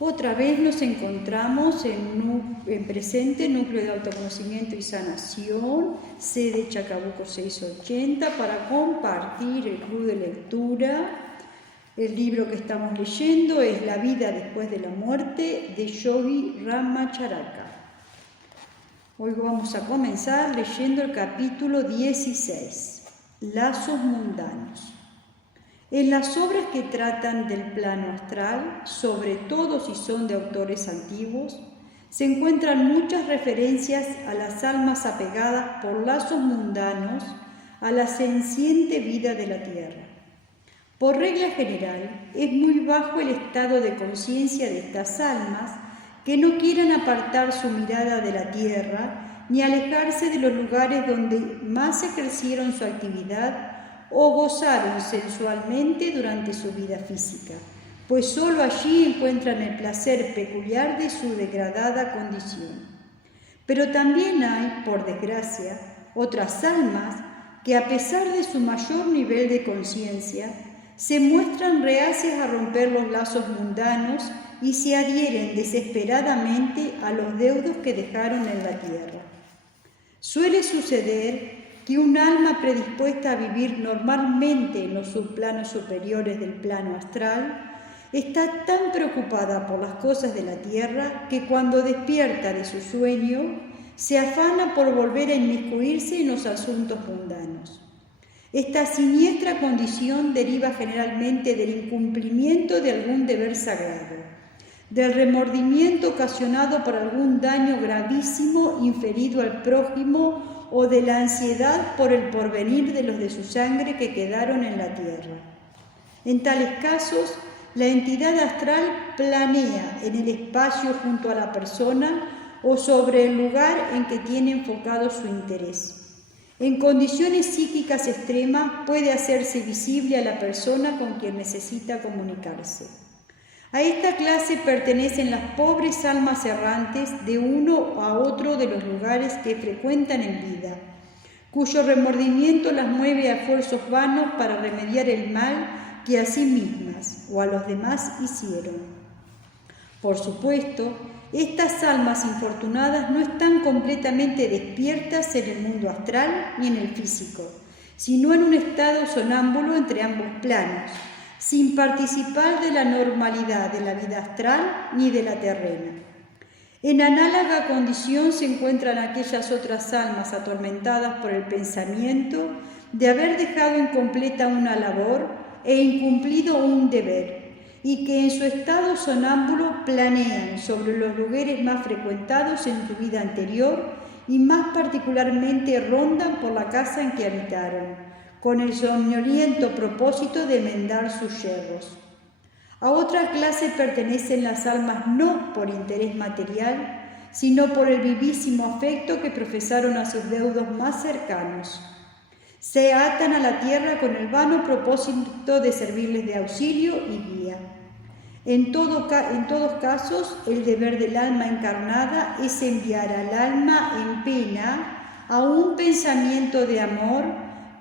Otra vez nos encontramos en Presente, Núcleo de Autoconocimiento y Sanación, sede Chacabuco 680, para compartir el club de lectura. El libro que estamos leyendo es La vida después de la muerte, de Yogi Ramacharaka. Hoy vamos a comenzar leyendo el capítulo 16, Lazos mundanos. En las obras que tratan del plano astral, sobre todo si son de autores antiguos, se encuentran muchas referencias a las almas apegadas por lazos mundanos a la senciente vida de la tierra. Por regla general, es muy bajo el estado de conciencia de estas almas que no quieran apartar su mirada de la tierra ni alejarse de los lugares donde más ejercieron su actividad o gozaron sensualmente durante su vida física, pues sólo allí encuentran el placer peculiar de su degradada condición. Pero también hay, por desgracia, otras almas que, a pesar de su mayor nivel de conciencia, se muestran reacias a romper los lazos mundanos y se adhieren desesperadamente a los deudos que dejaron en la tierra. Suele suceder que un alma predispuesta a vivir normalmente en los subplanos superiores del plano astral está tan preocupada por las cosas de la tierra que cuando despierta de su sueño se afana por volver a inmiscuirse en los asuntos mundanos. Esta siniestra condición deriva generalmente del incumplimiento de algún deber sagrado, del remordimiento ocasionado por algún daño gravísimo inferido al prójimo o de la ansiedad por el porvenir de los de su sangre que quedaron en la tierra. En tales casos, la entidad astral planea en el espacio junto a la persona o sobre el lugar en que tiene enfocado su interés. En condiciones psíquicas extremas puede hacerse visible a la persona con quien necesita comunicarse. A esta clase pertenecen las pobres almas errantes de uno a otro de los lugares que frecuentan en vida, cuyo remordimiento las mueve a esfuerzos vanos para remediar el mal que a sí mismas o a los demás hicieron. Por supuesto, estas almas infortunadas no están completamente despiertas en el mundo astral ni en el físico, sino en un estado sonámbulo entre ambos planos, sin participar de la normalidad de la vida astral ni de la terrena. En análoga condición se encuentran aquellas otras almas atormentadas por el pensamiento de haber dejado incompleta una labor e incumplido un deber, y que en su estado sonámbulo planean sobre los lugares más frecuentados en su vida anterior y más particularmente rondan por la casa en que habitaron, con el somnoliento propósito de enmendar sus yerros. A otra clase pertenecen las almas no por interés material, sino por el vivísimo afecto que profesaron a sus deudos más cercanos. Se atan a la tierra con el vano propósito de servirles de auxilio y guía. En todos casos, el deber del alma encarnada es enviar al alma en pena a un pensamiento de amor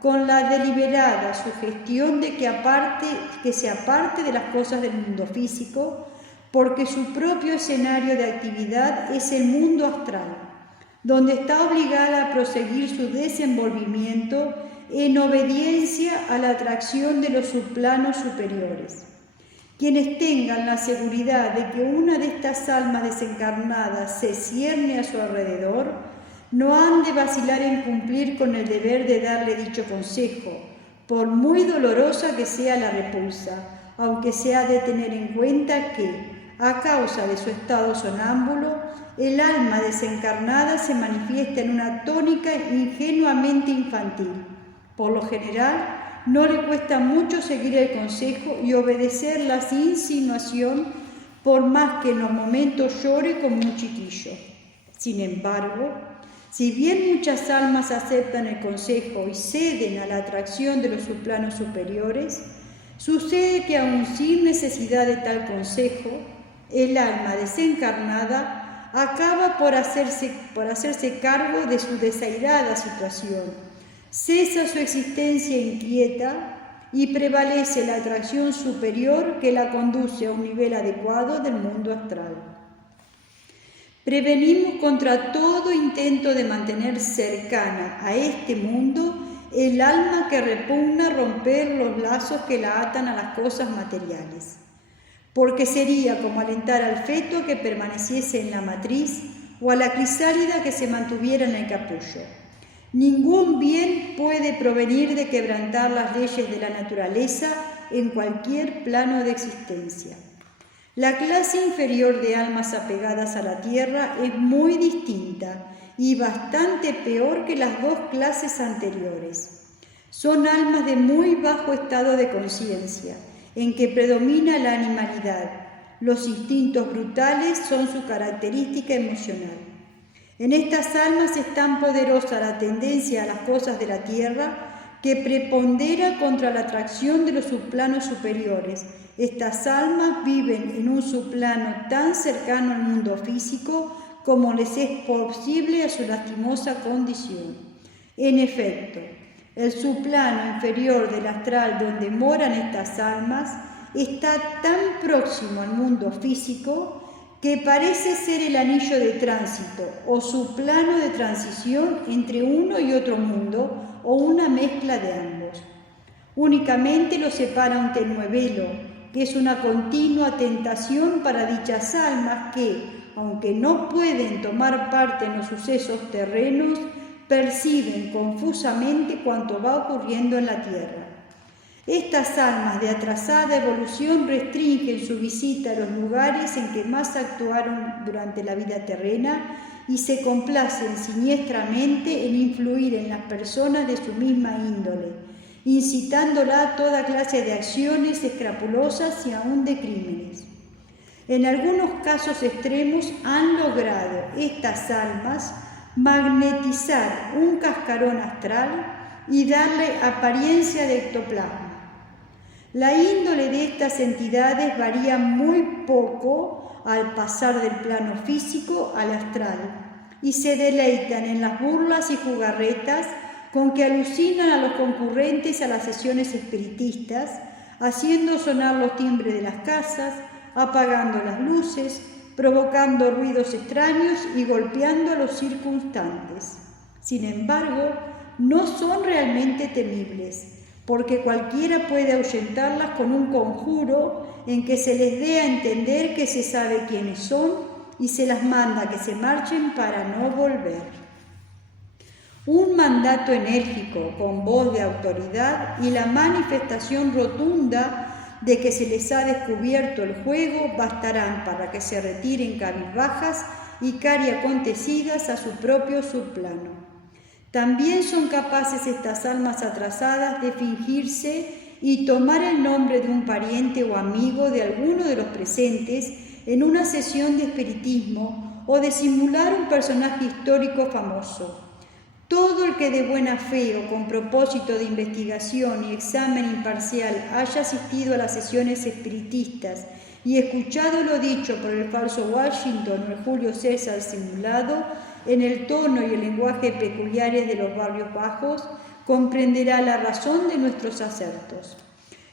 con la deliberada sugestión de que se aparte de las cosas del mundo físico, porque su propio escenario de actividad es el mundo astral, donde está obligada a proseguir su desenvolvimiento en obediencia a la atracción de los subplanos superiores. Quienes tengan la seguridad de que una de estas almas desencarnadas se cierne a su alrededor, no han de vacilar en cumplir con el deber de darle dicho consejo, por muy dolorosa que sea la repulsa, aunque se ha de tener en cuenta que, a causa de su estado sonámbulo, el alma desencarnada se manifiesta en una tónica ingenuamente infantil. Por lo general, no le cuesta mucho seguir el consejo y obedecer la insinuación, por más que en los momentos llore como un chiquillo. Sin embargo, si bien muchas almas aceptan el consejo y ceden a la atracción de los subplanos superiores, sucede que aun sin necesidad de tal consejo, el alma desencarnada acaba por hacerse cargo de su desairada situación, cesa su existencia inquieta y prevalece la atracción superior que la conduce a un nivel adecuado del mundo astral. Prevenimos contra todo intento de mantener cercana a este mundo el alma que repugna romper los lazos que la atan a las cosas materiales, porque sería como alentar al feto a que permaneciese en la matriz o a la crisálida que se mantuviera en el capullo. Ningún bien puede provenir de quebrantar las leyes de la naturaleza en cualquier plano de existencia. La clase inferior de almas apegadas a la tierra es muy distinta y bastante peor que las dos clases anteriores. Son almas de muy bajo estado de conciencia, en que predomina la animalidad. Los instintos brutales son su característica emocional. En estas almas es tan poderosa la tendencia a las cosas de la tierra que prepondera contra la atracción de los subplanos superiores. Estas almas viven en un subplano tan cercano al mundo físico como les es posible a su lastimosa condición. En efecto, el subplano inferior del astral donde moran estas almas está tan próximo al mundo físico que parece ser el anillo de tránsito o subplano de transición entre uno y otro mundo o una mezcla de ambos. Únicamente los separa un tenue velo, que es una continua tentación para dichas almas que, aunque no pueden tomar parte en los sucesos terrenos, perciben confusamente cuanto va ocurriendo en la tierra. Estas almas de atrasada evolución restringen su visita a los lugares en que más actuaron durante la vida terrena y se complacen siniestramente en influir en las personas de su misma índole, incitándola a toda clase de acciones escrupulosas y aún de crímenes. En algunos casos extremos han logrado estas almas magnetizar un cascarón astral y darle apariencia de ectoplasma. La índole de estas entidades varía muy poco al pasar del plano físico al astral y se deleitan en las burlas y jugarretas con que alucinan a los concurrentes a las sesiones espiritistas, haciendo sonar los timbres de las casas, apagando las luces, provocando ruidos extraños y golpeando a los circunstantes. Sin embargo, no son realmente temibles, porque cualquiera puede ahuyentarlas con un conjuro en que se les dé a entender que se sabe quiénes son y se las manda que se marchen para no volver. Un mandato enérgico con voz de autoridad y la manifestación rotunda de que se les ha descubierto el juego bastarán para que se retiren cabizbajas y cariacontecidas a su propio subplano. También son capaces estas almas atrasadas de fingirse y tomar el nombre de un pariente o amigo de alguno de los presentes en una sesión de espiritismo o de simular un personaje histórico famoso. Todo el que de buena fe o con propósito de investigación y examen imparcial haya asistido a las sesiones espiritistas y escuchado lo dicho por el falso Washington o el Julio César simulado, en el tono y el lenguaje peculiares de los barrios bajos, comprenderá la razón de nuestros acertos.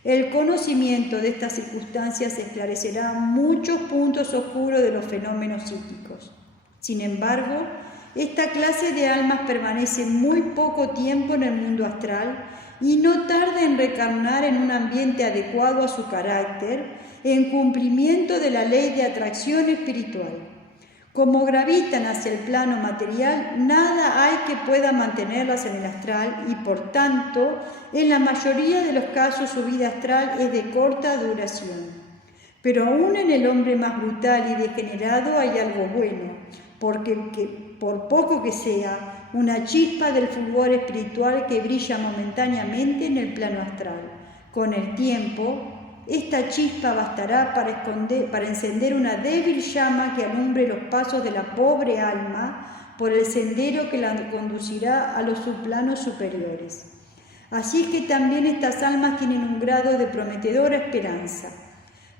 El conocimiento de estas circunstancias esclarecerá muchos puntos oscuros de los fenómenos psíquicos. Sin embargo, esta clase de almas permanece muy poco tiempo en el mundo astral y no tarda en reencarnar en un ambiente adecuado a su carácter, en cumplimiento de la ley de atracción espiritual. Como gravitan hacia el plano material, nada hay que pueda mantenerlas en el astral y, por tanto, en la mayoría de los casos su vida astral es de corta duración. Pero aún en el hombre más brutal y degenerado hay algo bueno, porque por poco que sea, una chispa del fulgor espiritual que brilla momentáneamente en el plano astral. Con el tiempo, esta chispa bastará para encender una débil llama que alumbre los pasos de la pobre alma por el sendero que la conducirá a los subplanos superiores. Así es que también estas almas tienen un grado de prometedora esperanza.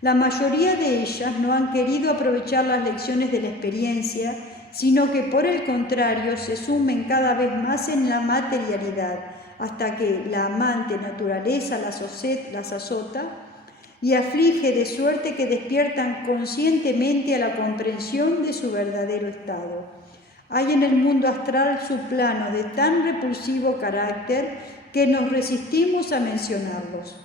La mayoría de ellas no han querido aprovechar las lecciones de la experiencia sino que por el contrario se sumen cada vez más en la materialidad, hasta que la amante naturaleza las azota y aflige de suerte que despiertan conscientemente a la comprensión de su verdadero estado. Hay en el mundo astral subplanos de tan repulsivo carácter que nos resistimos a mencionarlos.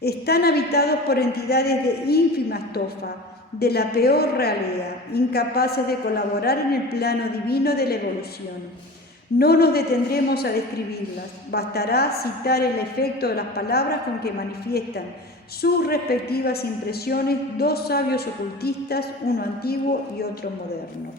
Están habitados por entidades de ínfima estofa, de la peor ralea, incapaces de colaborar en el plano divino de la evolución. No nos detendremos a describirlas, bastará citar el efecto de las palabras con que manifiestan sus respectivas impresiones dos sabios ocultistas, uno antiguo y otro moderno.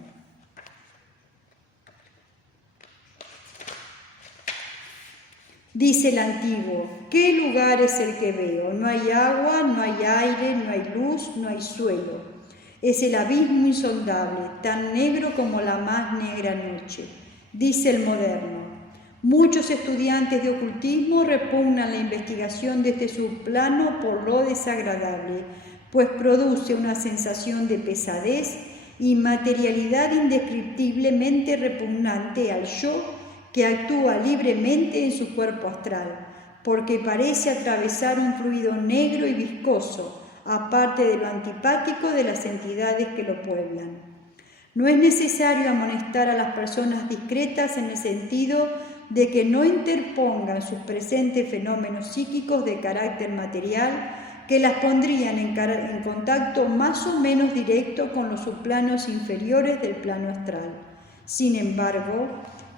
Dice el antiguo: ¿qué lugar es el que veo? No hay agua, no hay aire, no hay luz, no hay suelo. Es el abismo insondable, tan negro como la más negra noche. Dice el moderno: muchos estudiantes de ocultismo repugnan la investigación de este subplano por lo desagradable, pues produce una sensación de pesadez y materialidad indescriptiblemente repugnante al yo que actúa libremente en su cuerpo astral, porque parece atravesar un fluido negro y viscoso, aparte de lo antipático de las entidades que lo pueblan. No es necesario amonestar a las personas discretas en el sentido de que no interpongan sus presentes fenómenos psíquicos de carácter material que las pondrían en contacto más o menos directo con los subplanos inferiores del plano astral. Sin embargo,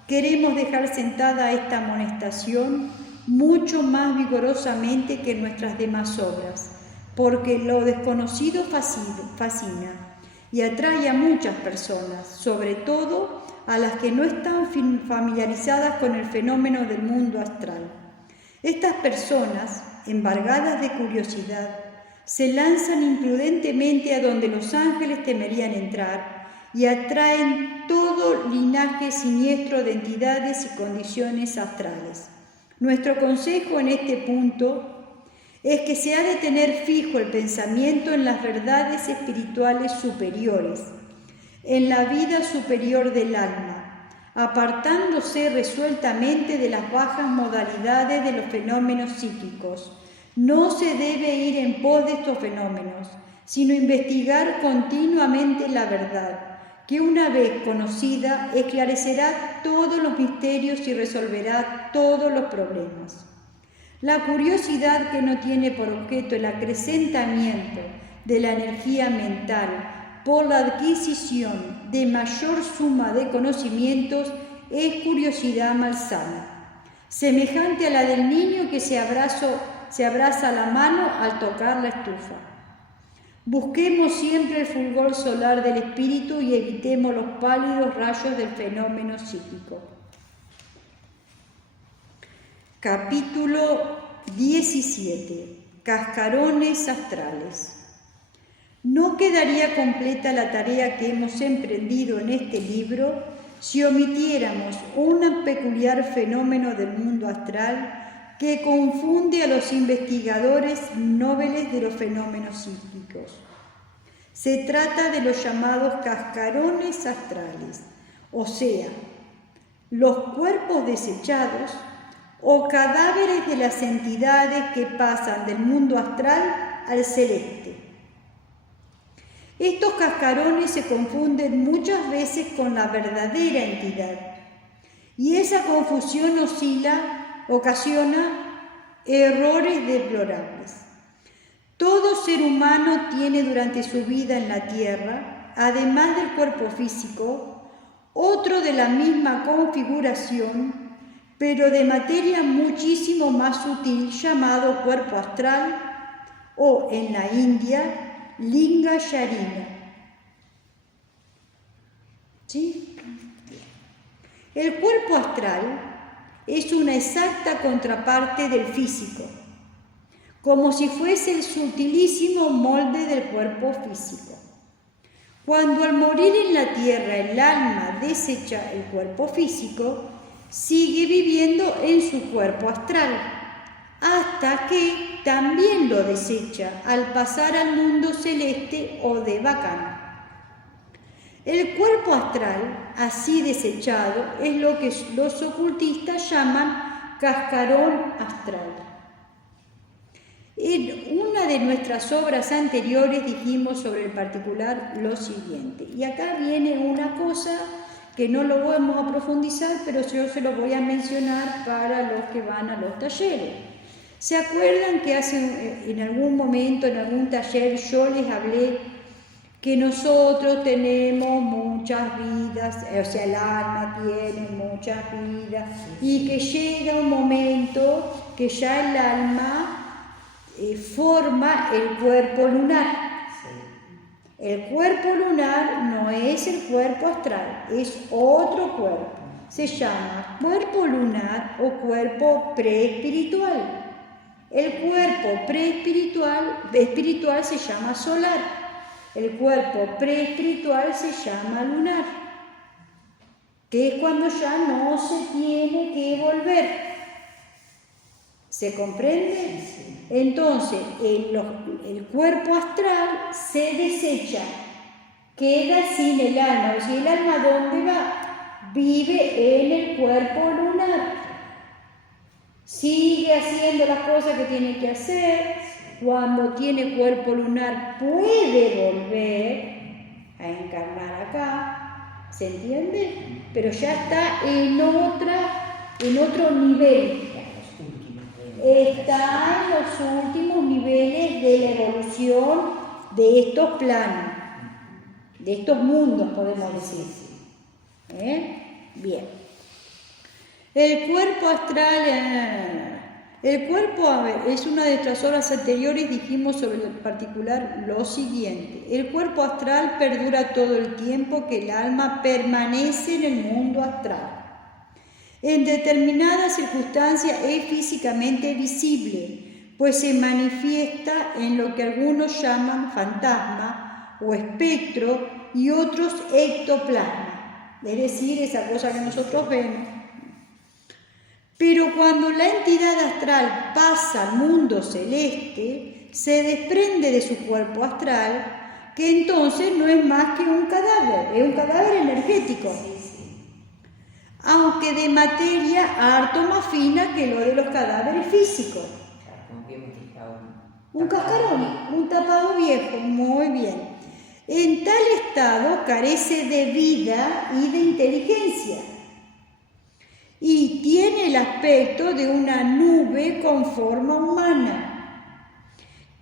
queremos dejar sentada esta amonestación mucho más vigorosamente que nuestras demás obras, porque lo desconocido fascina y atrae a muchas personas, sobre todo a las que no están familiarizadas con el fenómeno del mundo astral. Estas personas, embargadas de curiosidad, se lanzan imprudentemente a donde los ángeles temerían entrar y atraen todo linaje siniestro de entidades y condiciones astrales. Nuestro consejo en este punto es que se ha de tener fijo el pensamiento en las verdades espirituales superiores, en la vida superior del alma, apartándose resueltamente de las bajas modalidades de los fenómenos psíquicos. No se debe ir en pos de estos fenómenos, sino investigar continuamente la verdad, que una vez conocida esclarecerá todos los misterios y resolverá todos los problemas. La curiosidad que no tiene por objeto el acrecentamiento de la energía mental por la adquisición de mayor suma de conocimientos es curiosidad malsana, semejante a la del niño que se abraza la mano al tocar la estufa. Busquemos siempre el fulgor solar del espíritu y evitemos los pálidos rayos del fenómeno psíquico. Capítulo 17. Cascarones astrales. No quedaría completa la tarea que hemos emprendido en este libro si omitiéramos un peculiar fenómeno del mundo astral que confunde a los investigadores nobles de los fenómenos psíquicos. Se trata de los llamados cascarones astrales, o sea, los cuerpos desechados o cadáveres de las entidades que pasan del mundo astral al celeste. Estos cascarones se confunden muchas veces con la verdadera entidad, y esa confusión ocasiona errores deplorables. Todo ser humano tiene durante su vida en la tierra, además del cuerpo físico, otro de la misma configuración, pero de materia muchísimo más sutil, llamado cuerpo astral, o en la India, Linga Sharira. ¿Sí? El cuerpo astral es una exacta contraparte del físico, como si fuese el sutilísimo molde del cuerpo físico. Cuando al morir en la tierra el alma desecha el cuerpo físico, sigue viviendo en su cuerpo astral, hasta que también lo desecha al pasar al mundo celeste o de Bacán. El cuerpo astral, así desechado, es lo que los ocultistas llaman cascarón astral. En una de nuestras obras anteriores dijimos sobre el particular lo siguiente, y acá viene una cosa que no lo vamos a profundizar, pero yo se lo voy a mencionar para los que van a los talleres. ¿Se acuerdan que en algún momento, en algún taller, yo les hablé que nosotros tenemos muchas vidas, o sea, el alma tiene muchas vidas, y que llega un momento que ya el alma forma el cuerpo lunar? El cuerpo lunar no es el cuerpo astral, es otro cuerpo. Se llama cuerpo lunar o cuerpo preespiritual. El cuerpo espiritual se llama solar. El cuerpo preespiritual se llama lunar, que es cuando ya no se tiene que volver. ¿Se comprende? Entonces, el cuerpo astral se desecha, queda sin el alma. O sea, ¿el alma dónde va? Vive en el cuerpo lunar. Sigue haciendo las cosas que tiene que hacer. Cuando tiene cuerpo lunar puede volver a encarnar acá. ¿Se entiende? Pero ya está en otro nivel. Está en los últimos niveles de la evolución de estos planos, de estos mundos, podemos decir. Bien. El cuerpo astral, es una de nuestras obras anteriores, dijimos sobre el particular lo siguiente. El cuerpo astral perdura todo el tiempo que el alma permanece en el mundo astral. En determinadas circunstancias es físicamente visible, pues se manifiesta en lo que algunos llaman fantasma o espectro y otros ectoplasma, es decir, esa cosa que nosotros vemos. Pero cuando la entidad astral pasa al mundo celeste, se desprende de su cuerpo astral, que entonces no es más que un cadáver, es un cadáver energético. Aunque de materia harto más fina que lo de los cadáveres físicos. Un cascarón, un tapado viejo, muy bien. En tal estado carece de vida y de inteligencia, y tiene el aspecto de una nube con forma humana,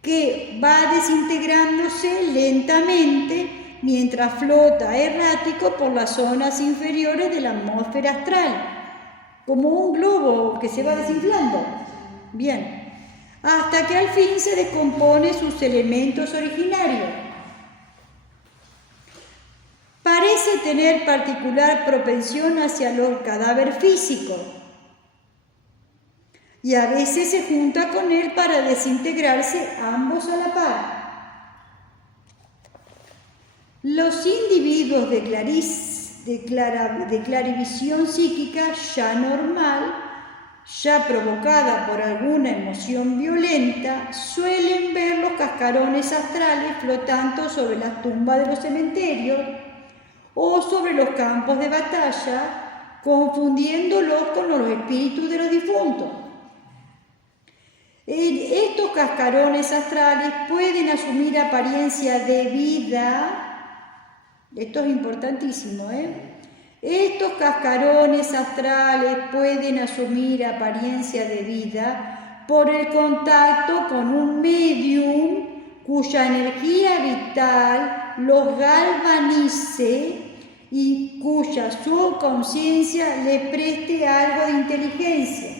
que va desintegrándose lentamente mientras flota errático por las zonas inferiores de la atmósfera astral, como un globo que se va desinflando. Bien, hasta que al fin se descompone sus elementos originarios. Parece tener particular propensión hacia los cadáveres físicos y a veces se junta con él para desintegrarse ambos a la par. Los individuos de clarivisión psíquica ya normal, ya provocada por alguna emoción violenta, suelen ver los cascarones astrales flotando sobre las tumbas de los cementerios o sobre los campos de batalla, confundiéndolos con los espíritus de los difuntos. Estos cascarones astrales pueden asumir apariencia de vida. Esto es importantísimo, Estos cascarones astrales pueden asumir apariencia de vida por el contacto con un medium cuya energía vital los galvanice y cuya subconsciencia le preste algo de inteligencia.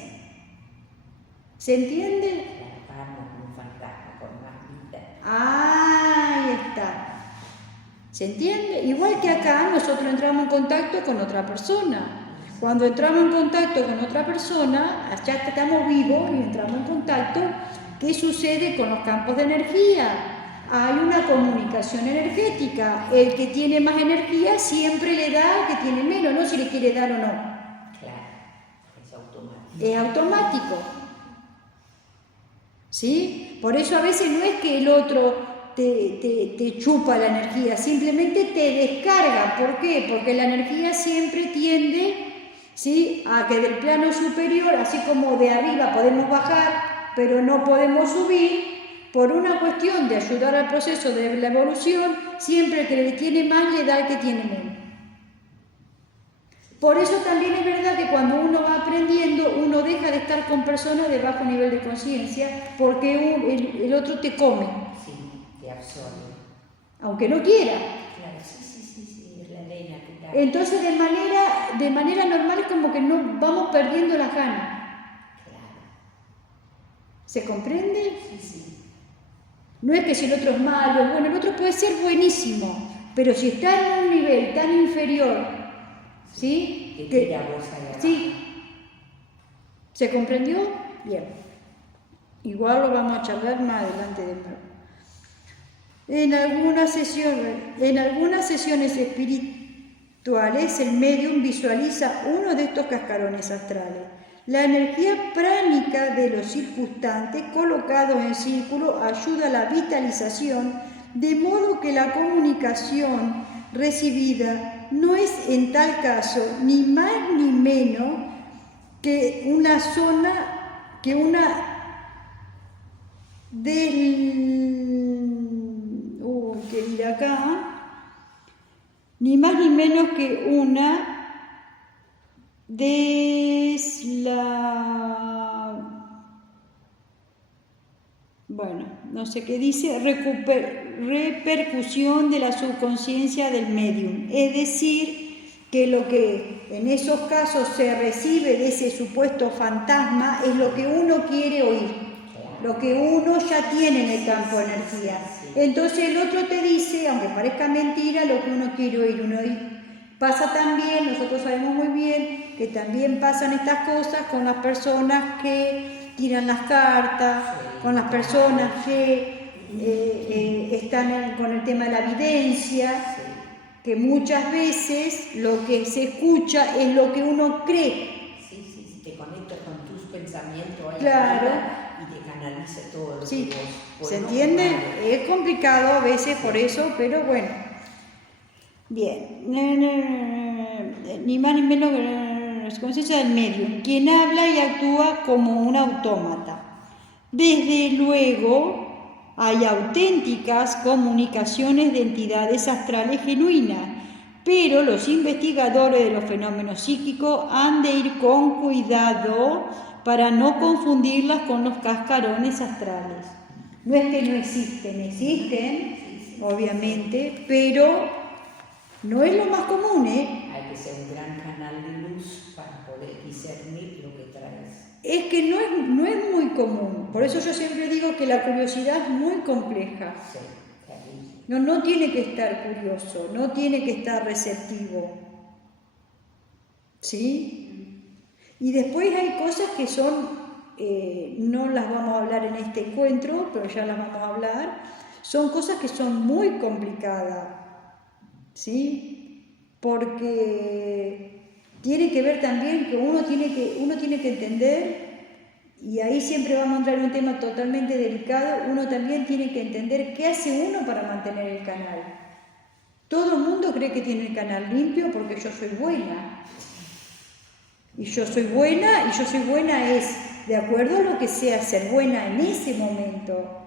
¿Se entiende? Ahí está. ¿Se entiende? Igual que acá nosotros entramos en contacto con otra persona. Cuando entramos en contacto con otra persona, ya estamos vivos y entramos en contacto, ¿qué sucede con los campos de energía? Hay una comunicación energética. El que tiene más energía siempre le da al que tiene menos, no si le quiere dar o no. Claro, es automático. Es automático. ¿Sí? Por eso a veces no es que el otro te chupa la energía, simplemente te descarga. ¿Por qué? Porque la energía siempre tiende, ¿sí?, a que del plano superior, así como de arriba podemos bajar, pero no podemos subir, por una cuestión de ayudar al proceso de la evolución, siempre el que le tiene más le da al que tiene menos. Por eso también es verdad que cuando uno va aprendiendo, uno deja de estar con personas de bajo nivel de conciencia, porque el otro te come. Sí, te absorbe. Aunque no quiera. Claro, sí, es la ley natural. Entonces de manera normal es como que no vamos perdiendo las ganas. Claro. ¿Se comprende? Sí. No es que si el otro es malo, bueno, el otro puede ser buenísimo, pero si está en un nivel tan inferior, ¿sí? Que tira vos ahí abajo. Sí. ¿Se comprendió? Bien. Igual lo vamos a charlar más adelante de nuevo. En algunas sesiones espirituales, el médium visualiza uno de estos cascarones astrales. La energía pránica de los circunstantes colocados en círculo ayuda a la vitalización, de modo que la comunicación recibida no es en tal caso ni más ni menos que una ni más ni menos que una repercusión de la subconsciencia del médium. Es decir, que lo que en esos casos se recibe de ese supuesto fantasma es lo que uno quiere oír, lo que uno ya tiene en el campo de energía. Entonces el otro te dice, aunque parezca mentira, lo que uno quiere oír. Pasa también, nosotros sabemos muy bien que también pasan estas cosas con las personas que tiran las cartas, con las personas que están con el tema de la evidencia, que muchas veces lo que se escucha es lo que uno cree. Sí, te conectas con tus pensamientos ahí, claro, y te canaliza todo lo sí. que vos... ¿Se entiende? Es complicado a veces por eso, pero bueno. Bien. Ni más ni menos que la conciencia del medium, quien habla y actúa como un autómata. Desde luego, hay auténticas comunicaciones de entidades astrales genuinas, pero los investigadores de los fenómenos psíquicos han de ir con cuidado para no confundirlas con los cascarones astrales. No es que no existen, obviamente, pero no es lo más común, Hay que ser un gran canal de luz para poder discernir lo que traes. Es que no es muy común. Por eso yo siempre digo que la curiosidad es muy compleja. Sí. No tiene que estar curioso, no tiene que estar receptivo. ¿Sí? Y después hay cosas que son, no las vamos a hablar en este encuentro, pero ya las vamos a hablar. Son cosas que son muy complicadas. ¿Sí? Porque tiene que ver también que uno tiene que entender, y ahí siempre vamos a entrar en un tema totalmente delicado, uno también tiene que entender qué hace uno para mantener el canal. Todo el mundo cree que tiene el canal limpio porque yo soy buena. Y yo soy buena es de acuerdo a lo que sea ser buena en ese momento.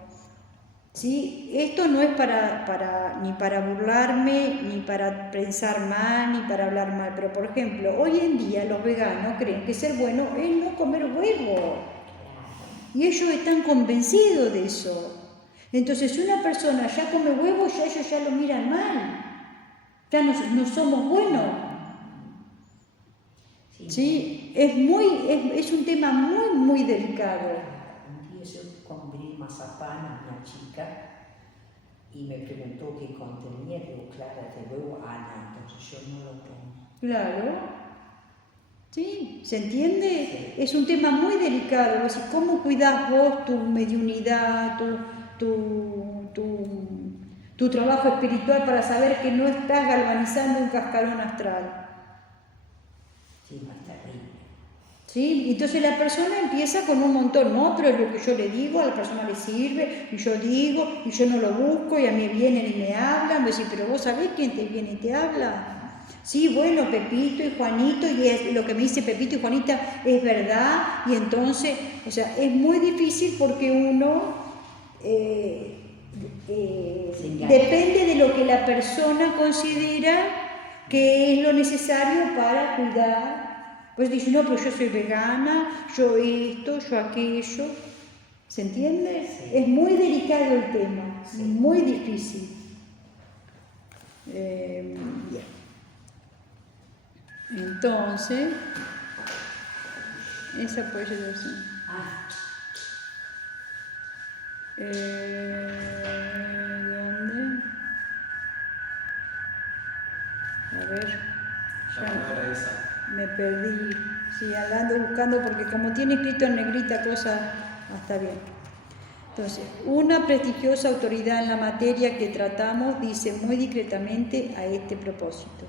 ¿Sí? Esto no es ni para burlarme, ni para pensar mal, ni para hablar mal. Pero, por ejemplo, hoy en día los veganos creen que ser bueno es no comer huevo. Y ellos están convencidos de eso. Entonces, si una persona ya come huevo, ellos ya lo miran mal. Ya no somos buenos. ¿Sí? Es un tema muy, muy delicado. Un día yo comí mazapán a una chica y me preguntó qué contenía, digo, clara de huevo, entonces yo no lo tomo. Claro. ¿Sí? ¿Se entiende? Sí. Es un tema muy delicado. Así, ¿cómo cuidás vos tu mediunidad, tu trabajo espiritual para saber que no estás galvanizando un cascarón astral? Sí, no es terrible. ¿Sí? Entonces la persona empieza con un montón, no, pero es lo que yo le digo, a la persona le sirve, y yo digo, y yo no lo busco, y a mí vienen y me hablan, me dicen, pero vos sabés quién te viene y te habla. Sí, bueno, Pepito y Juanito, y es, lo que me dice Pepito y Juanita es verdad, y entonces, o sea, es muy difícil porque uno depende de lo que la persona considera que es lo necesario para cuidar. Pues dice, no, pero yo soy vegana, yo esto, yo aquello. ¿Se entiende? Sí. Es muy delicado el tema, sí. Muy difícil. Bien. Entonces, esa puede ser así. ¿Dónde? A ver. Me perdí. Sí, ando buscando porque como tiene escrito en negrita cosas, está bien. Entonces, una prestigiosa autoridad en la materia que tratamos dice muy discretamente a este propósito.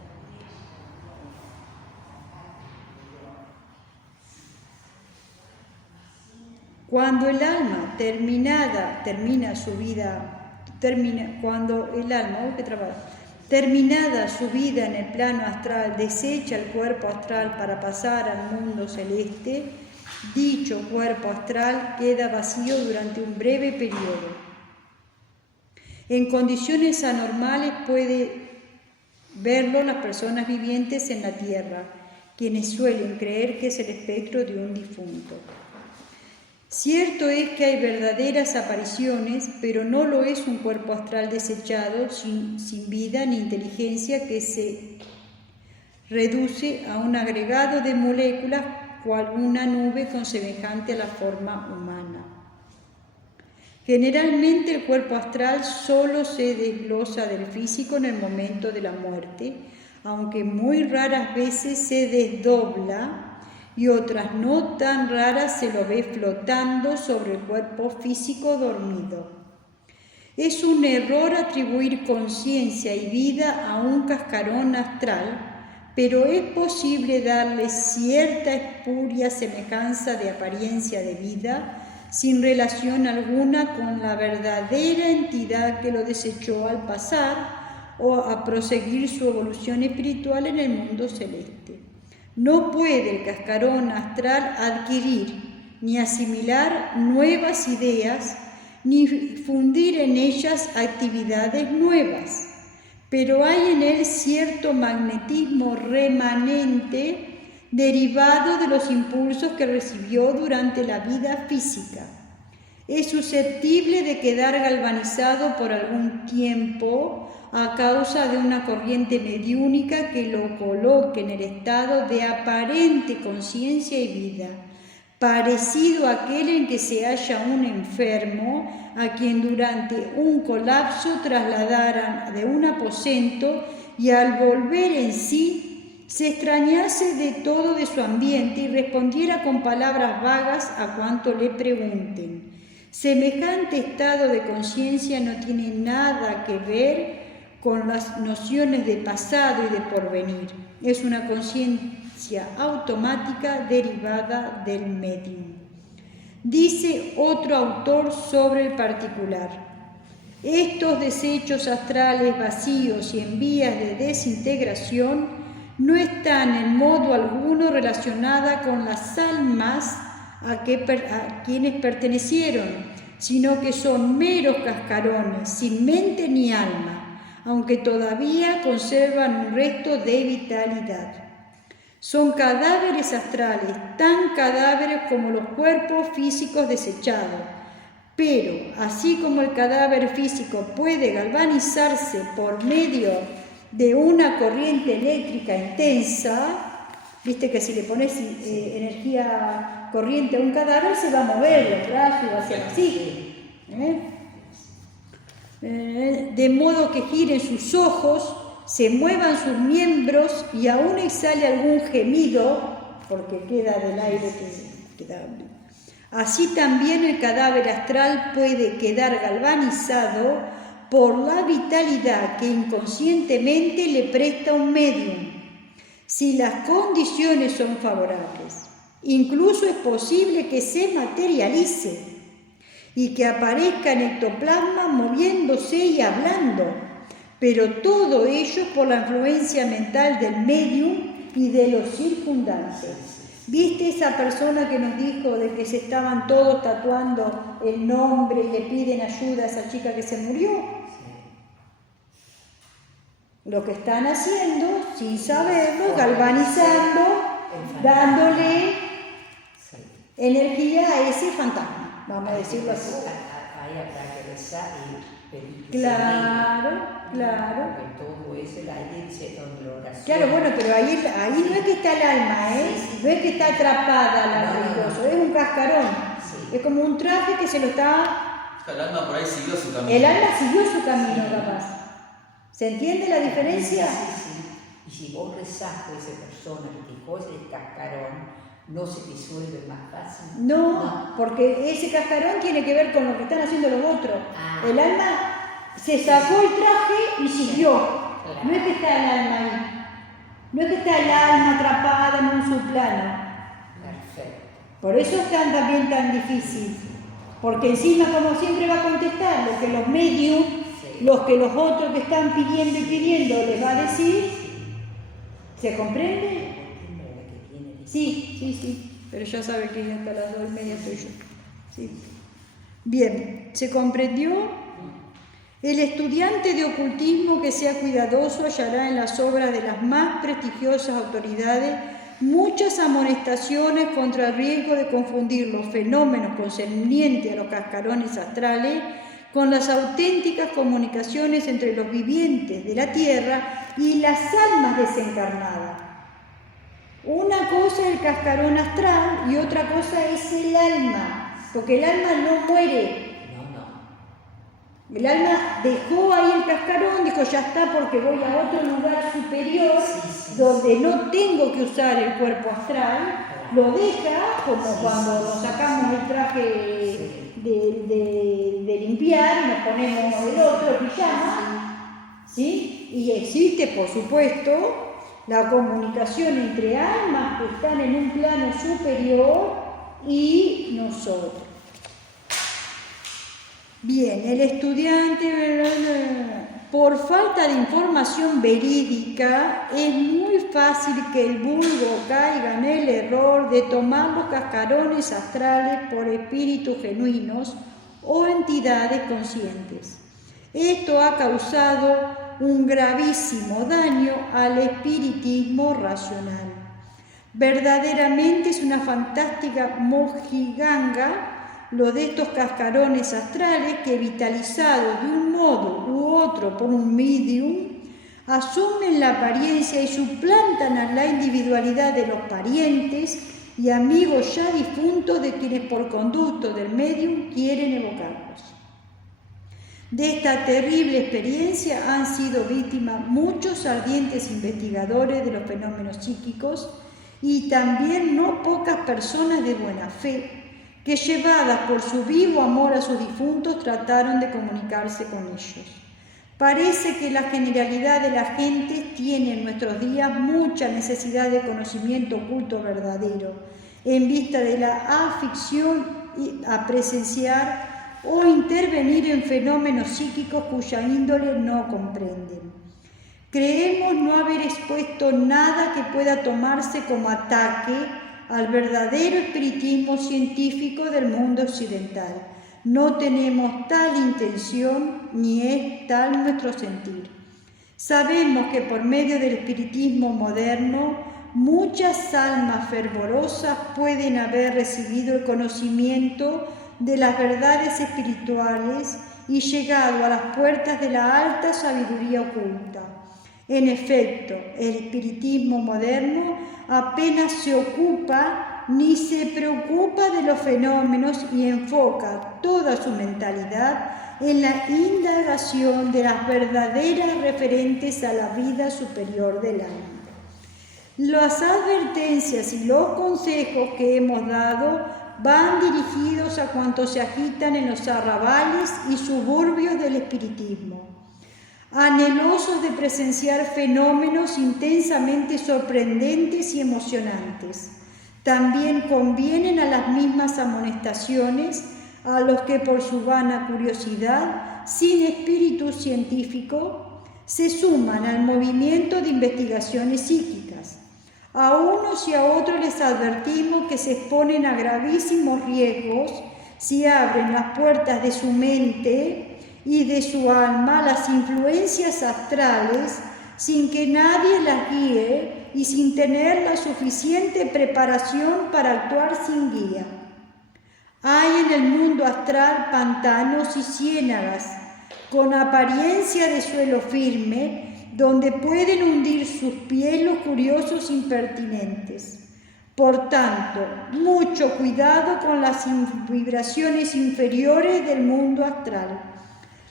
Cuando el alma terminada su vida en el plano astral, desecha el cuerpo astral para pasar al mundo celeste, dicho cuerpo astral queda vacío durante un breve periodo. En condiciones anormales puede verlo las personas vivientes en la Tierra, quienes suelen creer que es el espectro de un difunto. Cierto es que hay verdaderas apariciones, pero no lo es un cuerpo astral desechado, sin vida ni inteligencia, que se reduce a un agregado de moléculas cual una nube con semejante a la forma humana. Generalmente el cuerpo astral solo se desglosa del físico en el momento de la muerte, aunque muy raras veces se desdobla y otras no tan raras se lo ve flotando sobre el cuerpo físico dormido. Es un error atribuir conciencia y vida a un cascarón astral, pero es posible darle cierta espuria semejanza de apariencia de vida, sin relación alguna con la verdadera entidad que lo desechó al pasar o a proseguir su evolución espiritual en el mundo celeste. No puede el cascarón astral adquirir ni asimilar nuevas ideas ni fundir en ellas actividades nuevas, pero hay en él cierto magnetismo remanente derivado de los impulsos que recibió durante la vida física. Es susceptible de quedar galvanizado por algún tiempo a causa de una corriente mediúnica que lo coloque en el estado de aparente conciencia y vida, parecido a aquel en que se halla un enfermo a quien durante un colapso trasladaran de un aposento y al volver en sí se extrañase de todo de su ambiente y respondiera con palabras vagas a cuanto le pregunten. Semejante estado de conciencia no tiene nada que ver con las nociones de pasado y de porvenir. Es una conciencia automática derivada del medium. Dice otro autor sobre el particular: estos desechos astrales vacíos y en vías de desintegración no están en modo alguno relacionadas con las almas a quienes pertenecieron, sino que son meros cascarones, sin mente ni alma, aunque todavía conservan un resto de vitalidad. Son cadáveres astrales, tan cadáveres como los cuerpos físicos desechados, pero así como el cadáver físico puede galvanizarse por medio de una corriente eléctrica intensa, viste que si le pones energía corriente a un cadáver se va a mover los brazos y va a ser así. De modo que giren sus ojos, se muevan sus miembros y aún exhale algún gemido, porque queda del aire que da. Así también el cadáver astral puede quedar galvanizado por la vitalidad que inconscientemente le presta un medium, si las condiciones son favorables. Incluso es posible que se materialice y que aparezca en ectoplasma moviéndose y hablando, pero todo ello por la influencia mental del medium y de los circundantes. ¿Viste esa persona que nos dijo de que se estaban todos tatuando el nombre y le piden ayuda a esa chica que se murió? Lo que están haciendo, sin saberlo, galvanizando, dándole energía a ese fantasma, vamos a decirlo así. Ahí habrá que rezar y pedir que Claro. Porque todo es el aire de la oración. Claro, bueno, pero ahí no es que está el alma, ¿eh? No es que está atrapada la religiosa, es un cascarón. Sí. Es como un traje que se lo está... El alma por ahí siguió su camino. El alma siguió su camino, capaz. ¿Se entiende la diferencia? Sí. Y si vos rezás por esa persona que dejó ese cascarón, no se disuelve más fácil. No, porque ese cascarón tiene que ver con lo que están haciendo los otros. El alma se sacó el traje y siguió. Claro. No es que está el alma ahí. No es que está el alma atrapada en un subplano. Perfecto. Por eso es también tan difícil. Porque encima, como siempre, va a contestar lo que los medios, los que los otros que están pidiendo y pidiendo les va a decir. ¿Se comprende? Sí. Pero ya sabe que hasta las 2:30 estoy yo. Sí. Bien, ¿se comprendió? El estudiante de ocultismo que sea cuidadoso hallará en las obras de las más prestigiosas autoridades muchas amonestaciones contra el riesgo de confundir los fenómenos concernientes a los cascarones astrales con las auténticas comunicaciones entre los vivientes de la tierra y las almas desencarnadas. Una cosa es el cascarón astral y otra cosa es el alma, porque el alma no muere. El alma dejó ahí el cascarón, dijo ya está porque voy a otro lugar superior donde no tengo que usar el cuerpo astral, lo deja como cuando nos sacamos el traje de limpiar y nos ponemos el otro pijama, ¿sí? Y existe por supuesto la comunicación entre almas que están en un plano superior y nosotros. Bien, el estudiante, por falta de información verídica, es muy fácil que el vulgo caiga en el error de tomar los cascarones astrales por espíritus genuinos o entidades conscientes. Esto ha causado un gravísimo daño al espiritismo racional. Verdaderamente es una fantástica mojiganga lo de estos cascarones astrales que, vitalizados de un modo u otro por un medium, asumen la apariencia y suplantan a la individualidad de los parientes y amigos ya difuntos de quienes por conducto del medium quieren evocarlos. De esta terrible experiencia han sido víctimas muchos ardientes investigadores de los fenómenos psíquicos y también no pocas personas de buena fe, que llevadas por su vivo amor a sus difuntos trataron de comunicarse con ellos. Parece que la generalidad de la gente tiene en nuestros días mucha necesidad de conocimiento oculto verdadero, en vista de la afición a presenciar o intervenir en fenómenos psíquicos cuya índole no comprenden. Creemos no haber expuesto nada que pueda tomarse como ataque al verdadero espiritismo científico del mundo occidental. No tenemos tal intención ni es tal nuestro sentir. Sabemos que por medio del espiritismo moderno muchas almas fervorosas pueden haber recibido el conocimiento de las verdades espirituales y llegado a las puertas de la alta sabiduría oculta. En efecto, el espiritismo moderno apenas se ocupa ni se preocupa de los fenómenos y enfoca toda su mentalidad en la indagación de las verdaderas referentes a la vida superior del alma. Las advertencias y los consejos que hemos dado van dirigidos a cuantos se agitan en los arrabales y suburbios del espiritismo, anhelosos de presenciar fenómenos intensamente sorprendentes y emocionantes, También convienen a las mismas amonestaciones a los que por su vana curiosidad, sin espíritu científico, se suman al movimiento de investigaciones psíquicas. A unos y a otros les advertimos que se exponen a gravísimos riesgos si abren las puertas de su mente y de su alma a las influencias astrales sin que nadie las guíe y sin tener la suficiente preparación para actuar sin guía. Hay en el mundo astral pantanos y ciénagas con apariencia de suelo firme, donde pueden hundir sus pies los curiosos impertinentes. Por tanto, mucho cuidado con las vibraciones inferiores del mundo astral.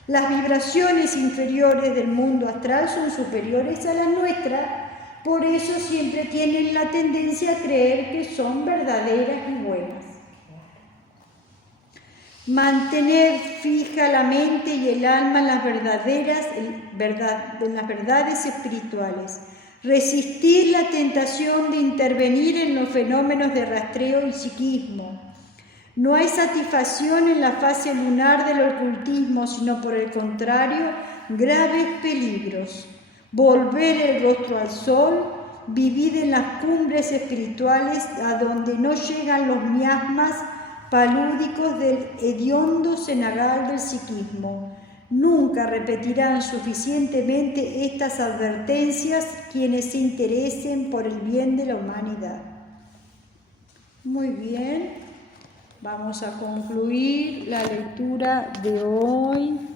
Las vibraciones inferiores del mundo astral son superiores a las nuestras, por eso siempre tienen la tendencia a creer que son verdaderas y buenas. Mantener fija la mente y el alma en las verdades espirituales. Resistir la tentación de intervenir en los fenómenos de rastreo y psiquismo. No hay satisfacción en la fase lunar del ocultismo, sino por el contrario, graves peligros. Volver el rostro al sol, vivir en las cumbres espirituales a donde no llegan los miasmas palúdicos del hediondo cenagal del psiquismo. Nunca repetirán suficientemente estas advertencias quienes se interesen por el bien de la humanidad. Muy bien, vamos a concluir la lectura de hoy.